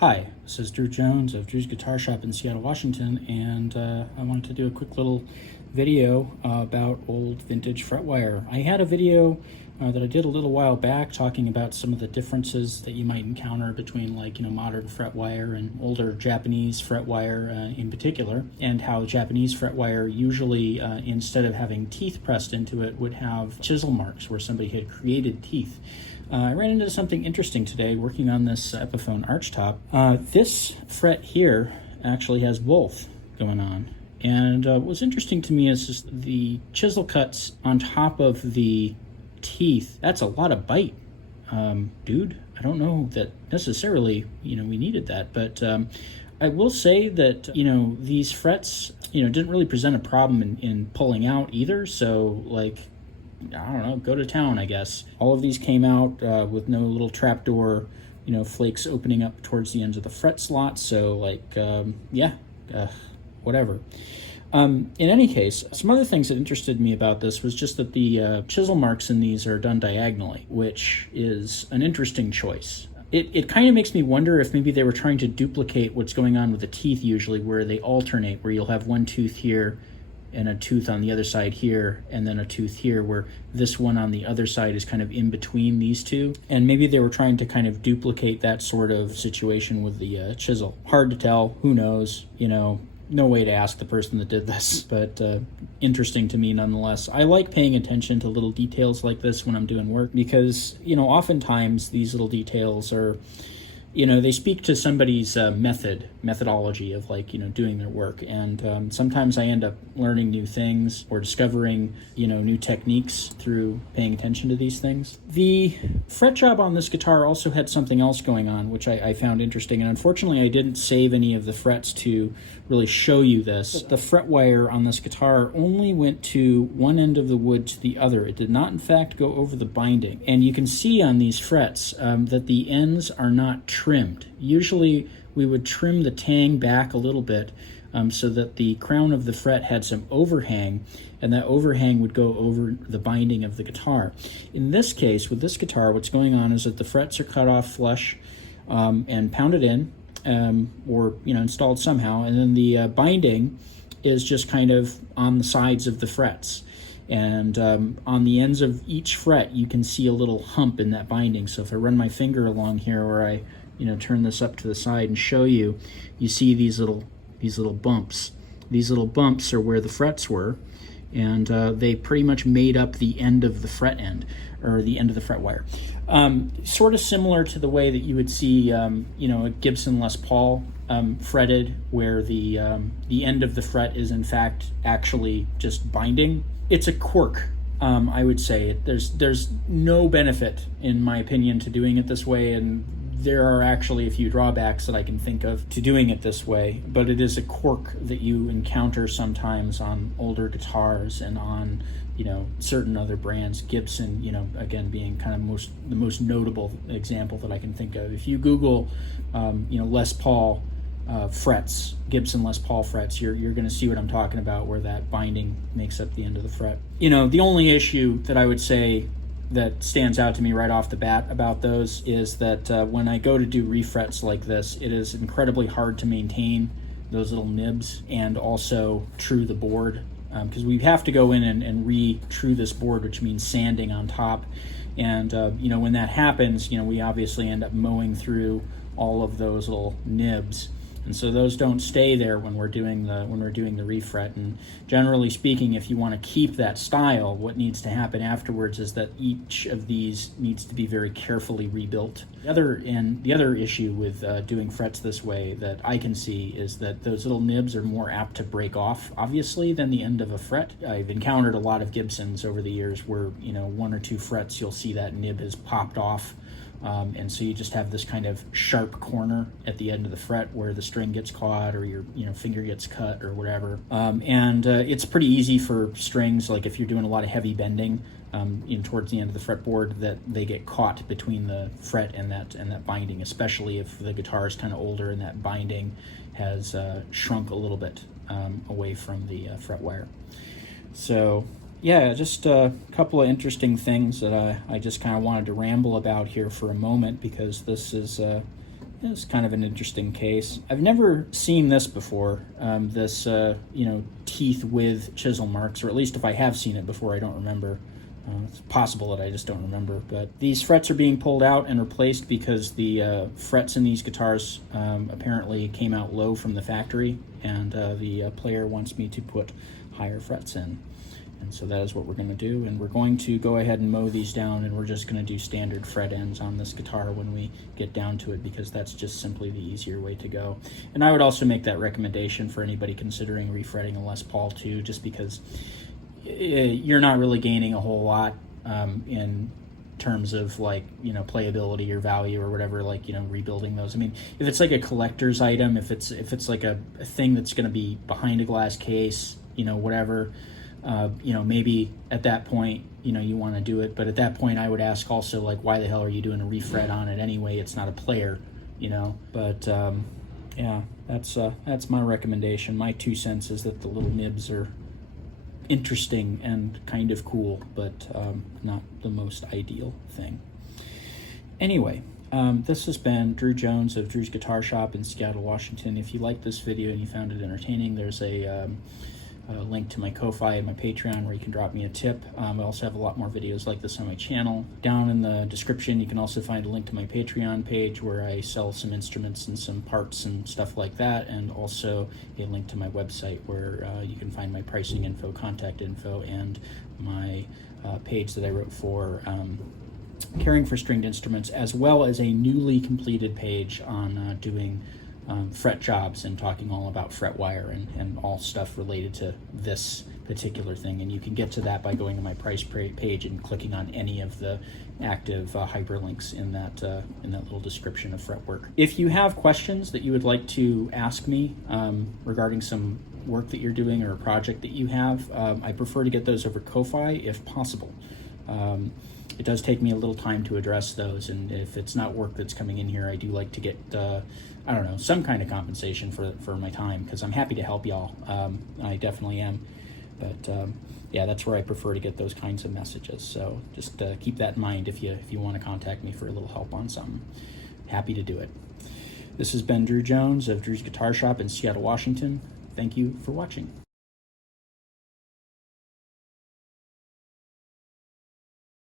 Hi, this is Drew Jones of Drew's Guitar Shop in Seattle, Washington, and I wanted to do a quick little video about old vintage fret wire. I had a video that I did a little while back talking about some of the differences that you might encounter between modern fret wire and older Japanese fret wire in particular, and how Japanese fret wire usually instead of having teeth pressed into it would have chisel marks where somebody had created teeth. I ran into something interesting today working on this Epiphone archtop. This fret here actually has both going on. And what was interesting to me is just the chisel cuts on top of the teeth. That's a lot of bite, dude. I don't know that necessarily, we needed that. But I will say that, these frets, didn't really present a problem in pulling out either. So, I don't know, go to town, I guess. All of these came out with no little trapdoor, flakes opening up towards the ends of the fret slots. So, whatever. In any case, some other things that interested me about this was just that the chisel marks in these are done diagonally, which is an interesting choice. It kind of makes me wonder if maybe they were trying to duplicate what's going on with the teeth usually, where they alternate, where you'll have one tooth here and a tooth on the other side here, and then a tooth here, where this one on the other side is kind of in between these two. And maybe they were trying to kind of duplicate that sort of situation with the chisel. Hard to tell, who knows, no way to ask the person that did this, but interesting to me nonetheless. I like paying attention to little details like this when I'm doing work because, oftentimes these little details are, they speak to somebody's methodology of doing their work. And sometimes I end up learning new things or discovering, new techniques through paying attention to these things. The fret job on this guitar also had something else going on, which I found interesting. And unfortunately, I didn't save any of the frets to really show you this. The fret wire on this guitar only went to one end of the wood to the other. It did not, in fact, go over the binding. And you can see on these frets that the ends are not trimmed. Usually we would trim the tang back a little bit so that the crown of the fret had some overhang, and that overhang would go over the binding of the guitar. In this case, with this guitar, what's going on is that the frets are cut off flush and pounded in, or installed somehow, and then the binding is just kind of on the sides of the frets. And on the ends of each fret, you can see a little hump in that binding. So if I run my finger along here, or I, turn this up to the side and show you, you see these little bumps. These little bumps are where the frets were, and they pretty much made up the end of the fret end, or the end of the fret wire. Sort of similar to the way that you would see, a Gibson Les Paul fretted, where the end of the fret is in fact actually just binding. It's a quirk, I would say. There's no benefit, in my opinion, to doing it this way, and there are actually a few drawbacks that I can think of to doing it this way, but it is a quirk that you encounter sometimes on older guitars and on, certain other brands. Gibson, again, being kind of the most notable example that I can think of. If you Google, Les Paul frets, Gibson Les Paul frets, you're going to see what I'm talking about, where that binding makes up the end of the fret. The only issue that I would say that stands out to me right off the bat about those is that when I go to do refrets like this, it is incredibly hard to maintain those little nibs and also true the board, because we have to go in and re-true this board, which means sanding on top. And when that happens, we obviously end up mowing through all of those little nibs. And so those don't stay there when we're doing the refret. And generally speaking, if you want to keep that style, what needs to happen afterwards is that each of these needs to be very carefully rebuilt. The other issue with doing frets this way that I can see is that those little nibs are more apt to break off, obviously, than the end of a fret. I've encountered a lot of Gibsons over the years where, one or two frets, you'll see that nib has popped off. And so you just have this kind of sharp corner at the end of the fret where the string gets caught, or your finger gets cut, or whatever. It's pretty easy for strings, like if you're doing a lot of heavy bending towards the end of the fretboard, that they get caught between the fret and that binding, especially if the guitar is kind of older and that binding has shrunk a little bit away from the fret wire. So yeah, just a couple of interesting things that I just kind of wanted to ramble about here for a moment, because this is It's kind of an interesting case. I've never seen this before, this, teeth with chisel marks, or at least if I have seen it before, I don't remember. It's possible that I just don't remember. But these frets are being pulled out and replaced because the frets in these guitars apparently came out low from the factory, and the player wants me to put higher frets in. And so that is what we're going to do, and we're going to go ahead and mow these down, and we're just going to do standard fret ends on this guitar when we get down to it, because that's just simply the easier way to go. And I would also make that recommendation for anybody considering refretting a Les Paul too, just because you're not really gaining a whole lot in terms of playability or value or whatever, rebuilding those. I mean, if it's like a collector's item, if it's like a thing that's going to be behind a glass case, whatever, maybe at that point, you want to do it. But at that point, I would ask also, why the hell are you doing a refret on it anyway? It's not a player, But yeah, that's my recommendation. My 2 cents is that the little nibs are interesting and kind of cool, but not the most ideal thing. Anyway, this has been Drew Jones of Drew's Guitar Shop in Seattle, Washington. If you liked this video and you found it entertaining, there's a link to my Ko-Fi and my Patreon where you can drop me a tip. I also have a lot more videos like this on my channel. Down in the description, you can also find a link to my Patreon page where I sell some instruments and some parts and stuff like that, and also a link to my website where you can find my pricing info, contact info, and my page that I wrote for caring for stringed instruments, as well as a newly completed page on doing fret jobs and talking all about fret wire and all stuff related to this particular thing. And you can get to that by going to my price page and clicking on any of the active hyperlinks in that little description of fretwork. If you have questions that you would like to ask me regarding some work that you're doing or a project that you have, I prefer to get those over Ko-Fi if possible. It does take me a little time to address those, and if it's not work that's coming in here, I do like to get, some kind of compensation for my time, because I'm happy to help y'all. I definitely am. But yeah, that's where I prefer to get those kinds of messages. So just keep that in mind if you want to contact me for a little help on something. Happy to do it. This has been Drew Jones of Drew's Guitar Shop in Seattle, Washington. Thank you for watching.